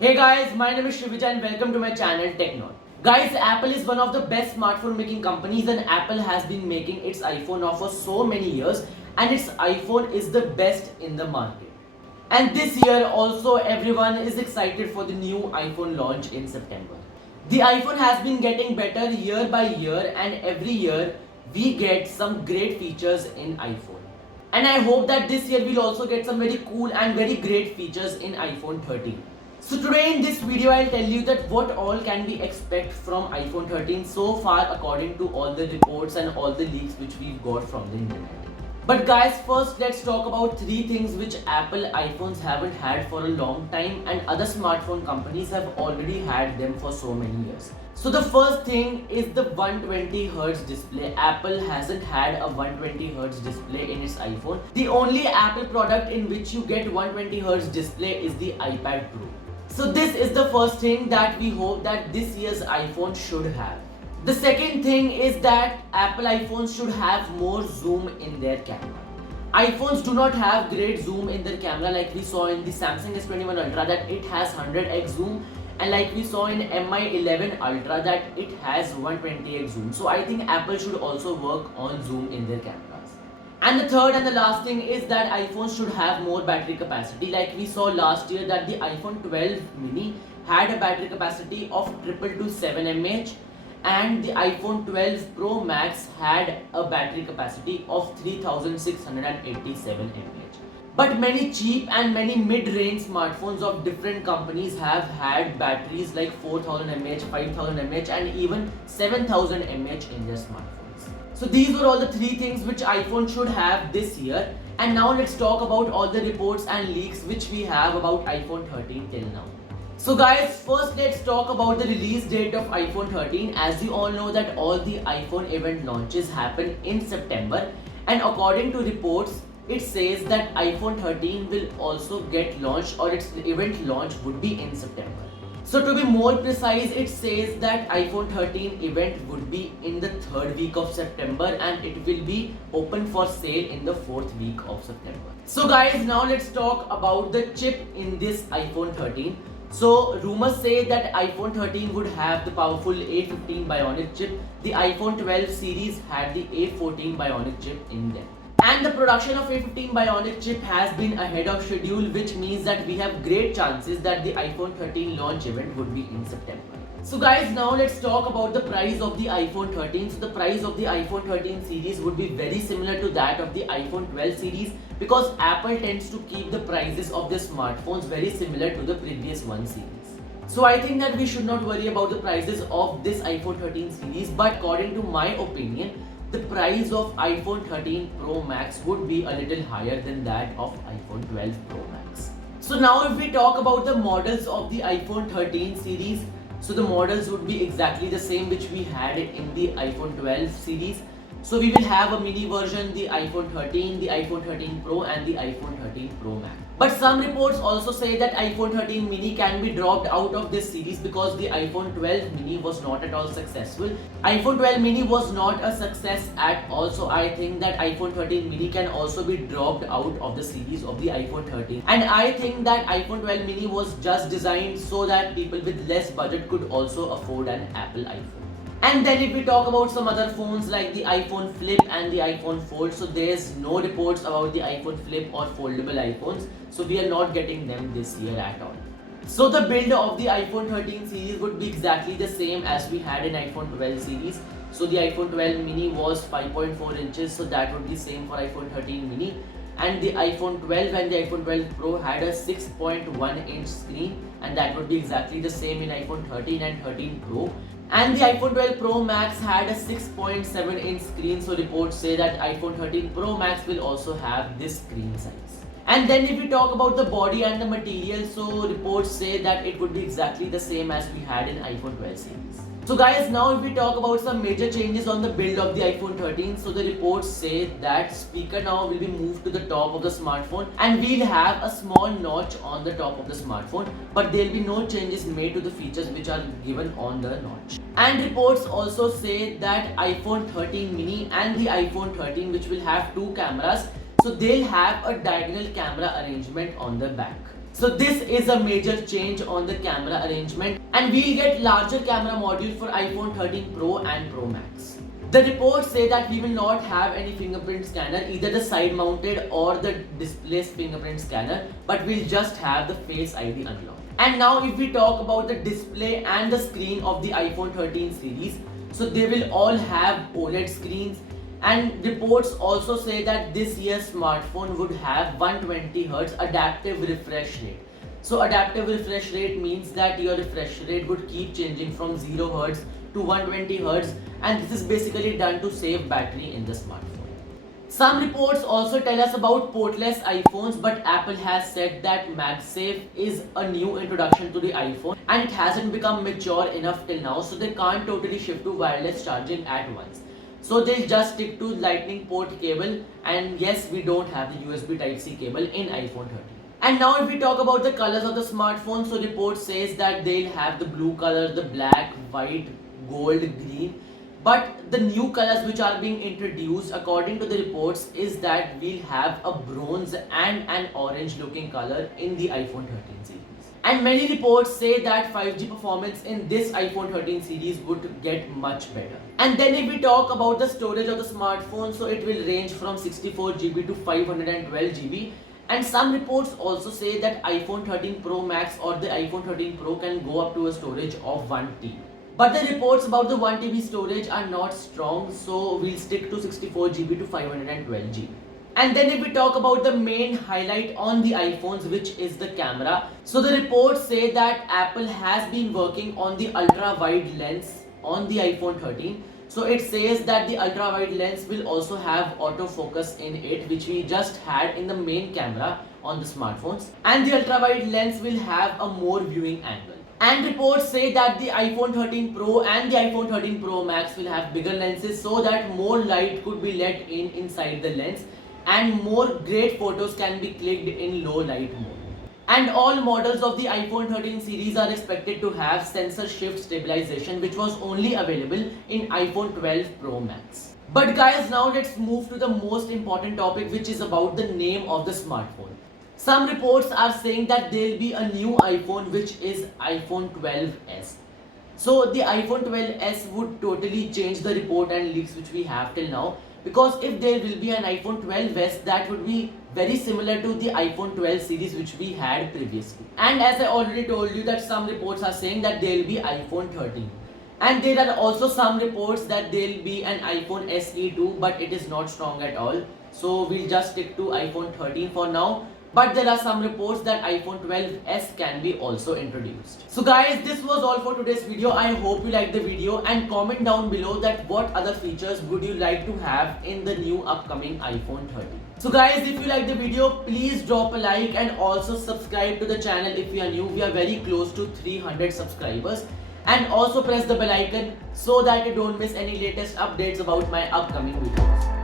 Hey guys, my name is Shivija and welcome to my channel TechNod. Guys, Apple is one of the best smartphone making companies and Apple has been making its iPhone now for so many years and its iPhone is the best in the market. And this year also everyone is excited for the new iPhone launch in September. The iPhone has been getting better year by year and every year we get some great features in iPhone. And I hope that this year we'll also get some very cool and very great features in iPhone 13. So today in this video I'll tell you that what all can we expect from iPhone 13 so far according to all the reports and all the leaks which we've got from the internet. But guys, first let's talk about three things which Apple iPhones haven't had for a long time and other smartphone companies have already had them for so many years. So the first thing is the 120Hz display. Apple hasn't had a 120Hz display in its iPhone. The only Apple product in which you get 120Hz display is the iPad Pro. So this is the first thing that we hope that this year's iPhone should have. The second thing is that Apple iPhones should have more zoom in their camera. iPhones do not have great zoom in their camera like we saw in the Samsung S21 Ultra that it has 100x zoom and like we saw in Mi 11 Ultra that it has 120x zoom. So I think Apple should also work on zoom in their cameras. And the third and the last thing is that iPhones should have more battery capacity. Like we saw last year that the iPhone 12 mini had a battery capacity of 277 mAh and the iPhone 12 Pro Max had a battery capacity of 3687 mAh. But many cheap and many mid-range smartphones of different companies have had batteries like 4000 mAh, 5000 mAh and even 7000 mAh in their smartphones. So these were all the three things which iPhone should have this year. And now let's talk about all the reports and leaks which we have about iPhone 13 till now. So guys, first let's talk about the release date of iPhone 13. As you all know that all the iPhone event launches happen in September and according to reports, it says that iPhone 13 will also get launched or its event launch would be in September. So to be more precise, it says that iPhone 13 event would be in the third week of September and it will be open for sale in the fourth week of September. So guys, now let's talk about the chip in this iPhone 13. So rumors say that iPhone 13 would have the powerful A15 Bionic chip. The iPhone 12 series had the A14 Bionic chip in them. And the production of A15 Bionic chip has been ahead of schedule, which means that we have great chances that the iPhone 13 launch event would be in September. So guys, now let's talk about the price of the iPhone 13. So the price of the iPhone 13 series would be very similar to that of the iPhone 12 series because Apple tends to keep the prices of their smartphones very similar to the previous one series. So I think that we should not worry about the prices of this iPhone 13 series, but according to my opinion, the price of iPhone 13 Pro Max would be a little higher than that of iPhone 12 Pro Max. So now if we talk about the models of the iPhone 13 series, so the models would be exactly the same which we had in the iPhone 12 series. So we will have a mini version, the iPhone 13, the iPhone 13 Pro and the iPhone 13 Pro Max. But some reports also say that iPhone 13 mini can be dropped out of this series because the iPhone 12 mini was not at all successful. iPhone 12 mini was not a success at all, so I think that iPhone 13 mini can also be dropped out of the series of the iPhone 13. And I think that iPhone 12 mini was just designed so that people with less budget could also afford an Apple iPhone. And then if we talk about some other phones like the iPhone Flip and the iPhone Fold, so there's no reports about the iPhone Flip or foldable iPhones, so we are not getting them this year at all. So the build of the iPhone 13 series would be exactly the same as we had in iPhone 12 series. So the iPhone 12 mini was 5.4 inches, so that would be same for iPhone 13 mini. And the iPhone 12 and the iPhone 12 Pro had a 6.1 inch screen and that would be exactly the same in iPhone 13 and 13 Pro. And the iPhone 12 Pro Max had a 6.7 inch screen, so reports say that iPhone 13 Pro Max will also have this screen size. And then if we talk about the body and the material, so reports say that it would be exactly the same as we had in iPhone 12 series. So guys, now if we talk about some major changes on the build of the iPhone 13, so the reports say that speaker now will be moved to the top of the smartphone and we'll have a small notch on the top of the smartphone, but there'll be no changes made to the features which are given on the notch. And reports also say that iPhone 13 mini and the iPhone 13, which will have two cameras, so they'll have a diagonal camera arrangement on the back. So this is a major change on the camera arrangement, and we'll get larger camera module for iPhone 13 Pro and Pro Max. The reports say that we will not have any fingerprint scanner, either the side mounted or the displaced fingerprint scanner, but we'll just have the Face ID unlock. And now if we talk about the display and the screen of the iPhone 13 series, so they will all have OLED screens, and reports also say that this year's smartphone would have 120Hz adaptive refresh rate. So adaptive refresh rate means that your refresh rate would keep changing from 0Hz to 120Hz, and this is basically done to save battery in the smartphone. Some reports also tell us about portless iPhones, but Apple has said that MagSafe is a new introduction to the iPhone and it hasn't become mature enough till now, so they can't totally shift to wireless charging at once. So they'll just stick to lightning port cable, and yes, we don't have the USB Type-C cable in iPhone 13. And now if we talk about the colors of the smartphone, so report says that they'll have the blue color, the black, white, gold, green. But the new colors which are being introduced according to the reports is that we'll have a bronze and an orange looking color in the iPhone 13 series. And many reports say that 5G performance in this iPhone 13 series would get much better. And then if we talk about the storage of the smartphone, so it will range from 64GB to 512GB. And some reports also say that iPhone 13 Pro Max or the iPhone 13 Pro can go up to a storage of 1TB. But the reports about the 1TB storage are not strong, so we'll stick to 64GB to 512GB. And then if we talk about the main highlight on the iPhones, which is the camera, so the reports say that Apple has been working on the ultra-wide lens on the iPhone 13. So it says that the ultra-wide lens will also have autofocus in it, which we just had in the main camera on the smartphones. And the ultra-wide lens will have a more viewing angle. And reports say that the iPhone 13 Pro and the iPhone 13 Pro Max will have bigger lenses so that more light could be let in inside the lens and more great photos can be clicked in low light mode. And all models of the iPhone 13 series are expected to have sensor shift stabilization, which was only available in iPhone 12 Pro Max. But guys, now let's move to the most important topic, which is about the name of the smartphone. Some reports are saying that there will be a new iPhone, which is iPhone 12s. So the iPhone 12s would totally change the report and leaks which we have till now, because if there will be an iPhone 12s, that would be very similar to the iPhone 12 series which we had previously. And as I already told you that some reports are saying that there will be iPhone 13. And there are also some reports that there will be an iPhone SE too, but it is not strong at all. So we'll just stick to iPhone 13 for now. But there are some reports that iPhone 12s can be also introduced. So guys, this was all for today's video. I hope you liked the video, and comment down below that what other features would you like to have in the new upcoming iPhone 13. So guys, if you like the video, please drop a like and also subscribe to the channel if you are new. We are very close to 300 subscribers. And also press the bell icon so that you don't miss any latest updates about my upcoming videos.